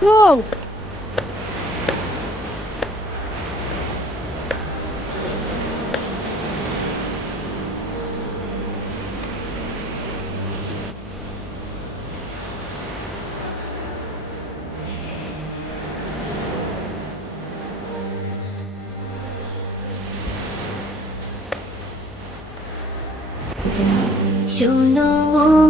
Whoa! You know